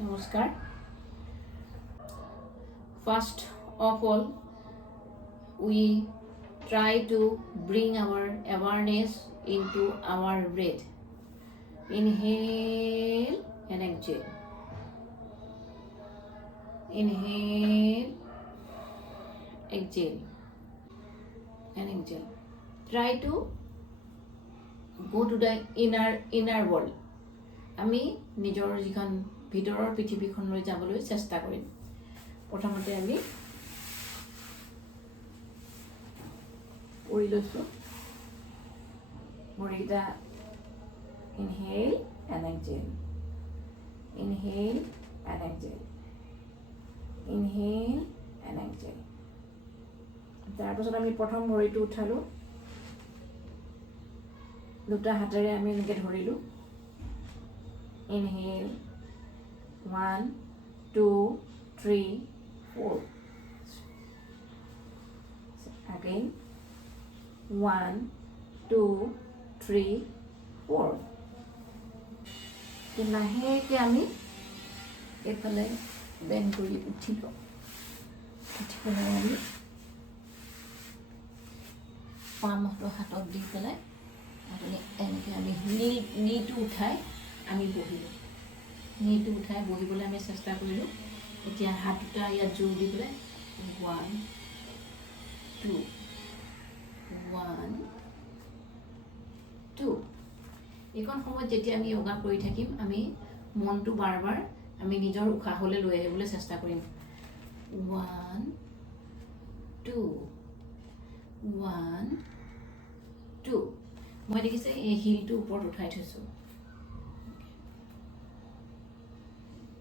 Namaskar. First of all, we try to bring our awareness into our breath. Inhale and exhale. Inhale, exhale, and exhale. Try to go to the inner world. আমি নিজৰ যিখন ভিতৰৰ পৃথিৱীখনলৈ যাবলৈ চেষ্টা কৰিম। প্ৰথমতে আমি কৰি লৈছোঁ ভৰিকেইটা inhale and exhale, inhale and exhale, inhale and exhale. তাৰপাছত আমি প্ৰথম ভৰিটো উঠালোঁ, দুটা হাতেৰে আমি এনেকৈ ধৰিলোঁ। Inhale, 1, 2, 3, 4. Again, 1, 2, 3, 4. লাহেকৈ আমি এইফালে বেণ্ড কৰি উঠি লওঁ। উঠি পেলাই আমি পামটো হাতত দি পেলাই আপুনি এনেকৈ আমি নীটো উঠাই আমি বহিলোঁ। নীটো উঠাই বহিবলৈ আমি চেষ্টা কৰিলোঁ। এতিয়া হাত দুটা ইয়াত জোৰ দি পেলাই 1, 2, 1, 2। এইকণ সময়ত যেতিয়া আমি য়োগা কৰি থাকিম, আমি মনটো বাৰ বাৰ আমি নিজৰ উশাহলৈ লৈ আহিবলৈ চেষ্টা কৰিম। 1, 2, 1, 2। মই দেখিছে এই হিলটো ওপৰত উঠাই থৈছোঁ।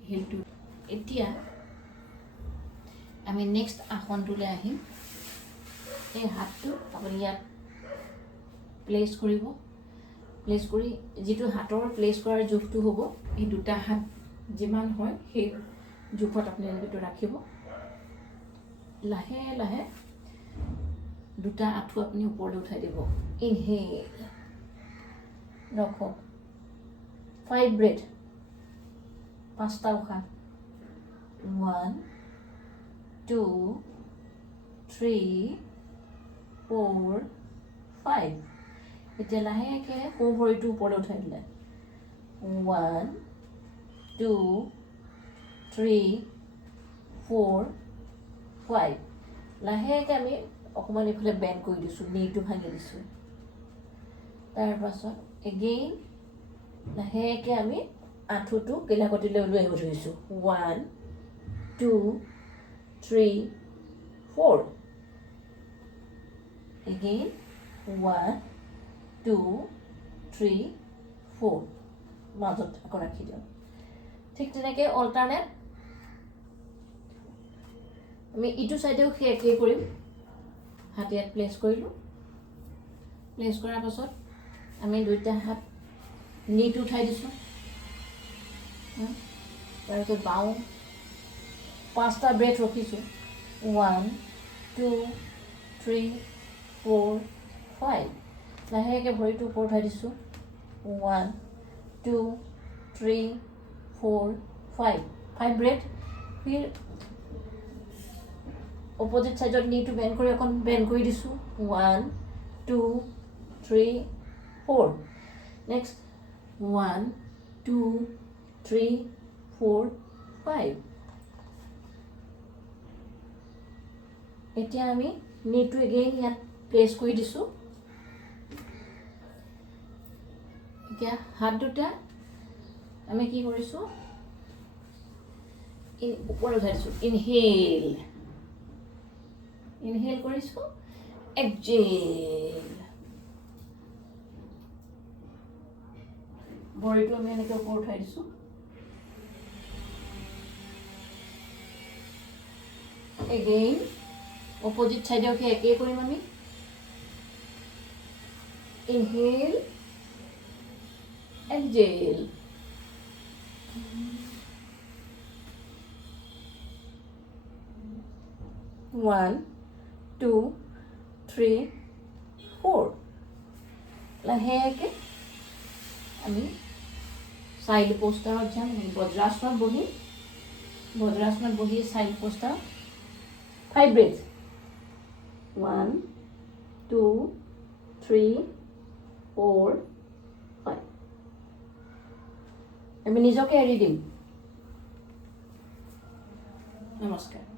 হিলটো এতিয়া আমি নেক্সট আসনটোলৈ আহিম। এই হাতটো আপুনি ইয়াত প্লেচ কৰিব। প্লেচ কৰি যিটো হাতৰ প্লেচ কৰাৰ জোখটো হ'ব, এই দুটা হাত যিমান হয় সেই জোখত আপুনি এইটো ৰাখিব। লাহে লাহে দুটা আঁঠু আপুনি ওপৰলৈ উঠাই দিব। ইনহেল, ৰখক। 5 ব্ৰেথ, 5টা উশাহ। 1, 2, 3, 4, 5। এতিয়া লাহেকৈ সোঁ ভৰিটো ওপৰলৈ উঠাই দিলে। 1, 2, 3, 4, 5। লাহেকৈ আমি অকণমান এইফালে বেণ্ড কৰি দিছোঁ, নীটো ভাঙি দিছোঁ। তাৰপাছত এগেইন লাহেকৈ আমি আঁঠুটো কিলাকতিলৈ লৈ আহিব ধৰিছোঁ। 1, 2, 3, 4। এগেইন 1, 2, 3, 4। মাজত আকৌ ৰাখি দিওঁ। ঠিক তেনেকৈ অল্টাৰনেট আমি ইটো চাইডেও সেই একেই কৰিম। হাত ইয়াত প্লেচ কৰিলোঁ। প্লেচ কৰাৰ পাছত আমি দুইটা হাত নীটো উঠাই দিছোঁ। তাৰপিছত বাওঁ 5টা ব্ৰেথ ৰখিছোঁ। 1, 2, 3, 4, 5। লাহেকৈ ভৰিটো ওপৰত উঠাই দিছোঁ। 1, 2, 3, 4, 5। 5 ব্ৰেথ। ফিৰ অপজিট চাইডত নীটো বেণ্ড কৰি অকণ বেণ্ড কৰি দিছোঁ। 1, 2, 3, 4। নেক্সট 1, 2, 3, 4, 5। এতিয়া আমি নীটো এগেইন ইয়াত প্লেচ কৰি দিছোঁ। এতিয়া হাত দুটা আমি কি কৰিছোঁ, ওপৰত উঠাই দিছোঁ। ইনহেল, ইনহেল কৰিছোঁ। এক্সহেল, ভৰিটো আমি এনেকৈ ওপৰত উঠাই দিছোঁ। এগেইন অপজিট চাইডেও সেই একেই কৰিম আমি। Inhale, exhale. One, 2, 3, 4। লাহেকৈ আমি চাইড পোষ্টাৰত যাম, বজ্ৰাসনত বহিম। বজ্ৰাসনত বহি চাইড পোষ্টাৰ 5 ব্ৰেথ 1 2 3 4 5 আমি নিজকে এৰি দিম নমস্কাৰ